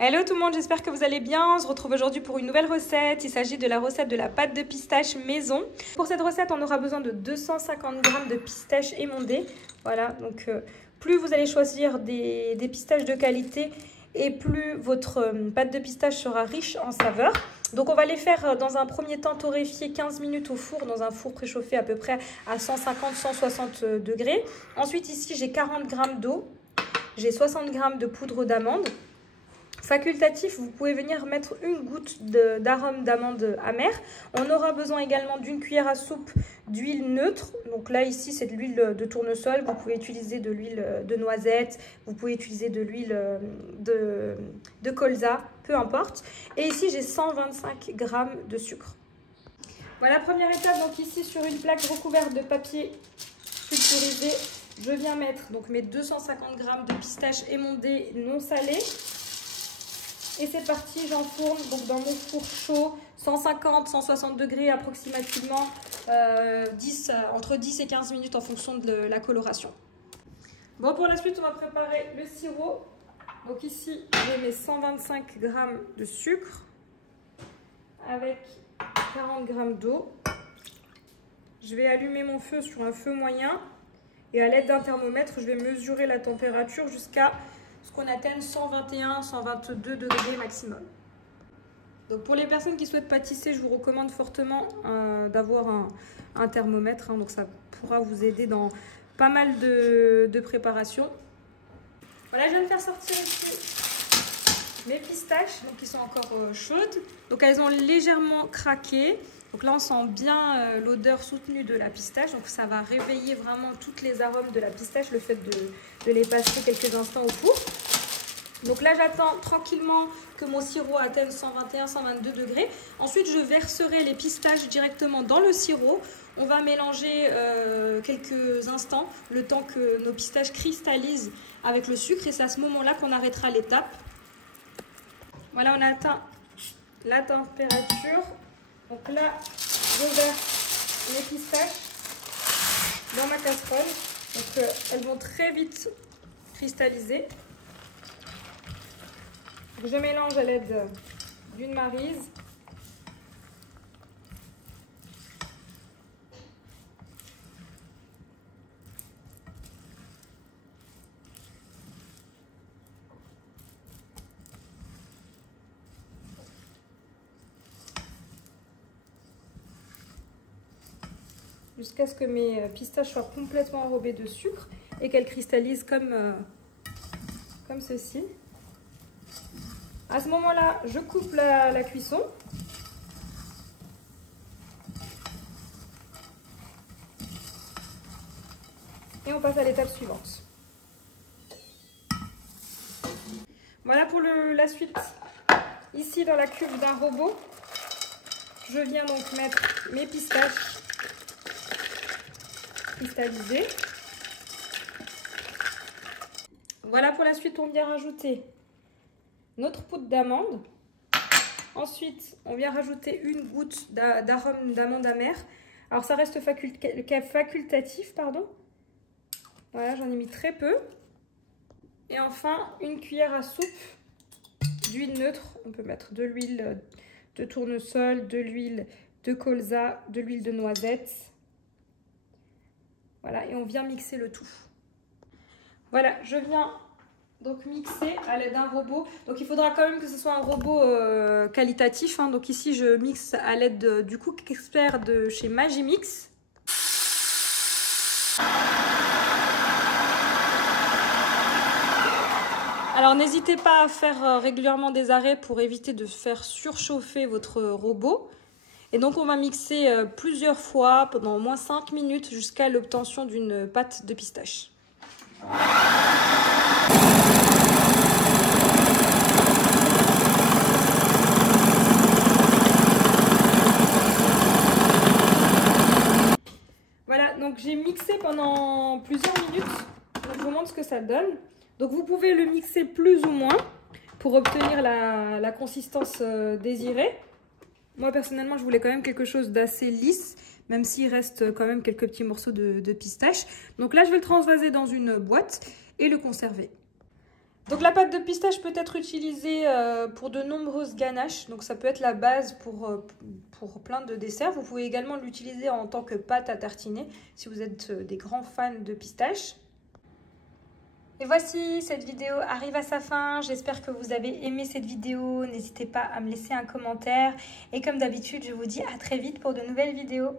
Hello tout le monde, j'espère que vous allez bien. On se retrouve aujourd'hui pour une nouvelle recette. Il s'agit de la recette de la pâte de pistache maison. Pour cette recette, on aura besoin de 250 g de pistaches émondées. Voilà, donc plus vous allez choisir des pistaches de qualité et plus votre pâte de pistache sera riche en saveurs. Donc on va les faire dans un premier temps torréfier 15 minutes au four, dans un four préchauffé à peu près à 150-160 degrés. Ensuite ici j'ai 40 g d'eau, j'ai 60 g de poudre d'amande. Facultatif, vous pouvez venir mettre une goutte d'arôme d'amande amère. On aura besoin également d'une cuillère à soupe d'huile neutre. Donc là, ici, c'est de l'huile de tournesol. Vous pouvez utiliser de l'huile de noisette. Vous pouvez utiliser de l'huile de colza, peu importe. Et ici, j'ai 125 g de sucre. Voilà, première étape. Donc ici, sur une plaque recouverte de papier sulfurisé, je viens mettre donc mes 250 g de pistaches émondées non salées. Et c'est parti, j'enfourne donc dans mon four chaud, 150-160 degrés approximativement, entre 10 et 15 minutes en fonction de la coloration. Bon, pour la suite, on va préparer le sirop. Donc ici, j'ai mes 125 g de sucre avec 40 g d'eau. Je vais allumer mon feu sur un feu moyen et à l'aide d'un thermomètre, je vais mesurer la température jusqu'à ce qu'on atteigne 121-122 degrés maximum. Donc pour les personnes qui souhaitent pâtisser, je vous recommande fortement d'avoir un thermomètre. Donc ça pourra vous aider dans pas mal de préparations. Voilà, je viens de faire sortir ici mes pistaches, donc qui sont encore chaudes. Donc elles ont légèrement craqué. Donc là on sent bien l'odeur soutenue de la pistache. Donc ça va réveiller vraiment toutes les arômes de la pistache, le fait de les passer quelques instants au four. Donc là j'attends tranquillement que mon sirop atteigne 121-122 degrés. Ensuite je verserai les pistaches directement dans le sirop. On va mélanger quelques instants, le temps que nos pistaches cristallisent avec le sucre. Et c'est à ce moment-là qu'on arrêtera l'étape. Voilà, on a atteint la température. Donc là, je verse les pistaches dans ma casserole. Donc elles vont très vite cristalliser. Donc, je mélange à l'aide d'une maryse. Jusqu'à ce que mes pistaches soient complètement enrobées de sucre et qu'elles cristallisent comme ceci. À ce moment-là, je coupe la cuisson. Et on passe à l'étape suivante. Voilà pour la suite. Ici, dans la cuve d'un robot, je viens donc mettre mes pistaches cristallisées. Voilà pour la suite, on vient rajouter notre poudre d'amande. Ensuite, on vient rajouter une goutte d'arôme d'amande amère. Alors, ça reste facultatif, pardon. Voilà, j'en ai mis très peu. Et enfin, une cuillère à soupe d'huile neutre. On peut mettre de l'huile de tournesol, de l'huile de colza, de l'huile de noisette. Voilà, et on vient mixer le tout. Voilà, je viens donc mixer à l'aide d'un robot. Donc il faudra quand même que ce soit un robot qualitatif. Donc ici, je mixe à l'aide du Cook Expert de chez Magimix. Alors n'hésitez pas à faire régulièrement des arrêts pour éviter de faire surchauffer votre robot. Et donc on va mixer plusieurs fois pendant au moins 5 minutes jusqu'à l'obtention d'une pâte de pistache. Voilà, donc j'ai mixé pendant plusieurs minutes. Donc je vous montre ce que ça donne. Donc vous pouvez le mixer plus ou moins pour obtenir la consistance désirée. Moi personnellement je voulais quand même quelque chose d'assez lisse, même s'il reste quand même quelques petits morceaux de pistache. Donc là je vais le transvaser dans une boîte et le conserver. Donc la pâte de pistache peut être utilisée pour de nombreuses ganaches. Donc ça peut être la base pour plein de desserts. Vous pouvez également l'utiliser en tant que pâte à tartiner si vous êtes des grands fans de pistache. Et voici, cette vidéo arrive à sa fin. J'espère que vous avez aimé cette vidéo. N'hésitez pas à me laisser un commentaire. Et comme d'habitude, je vous dis à très vite pour de nouvelles vidéos.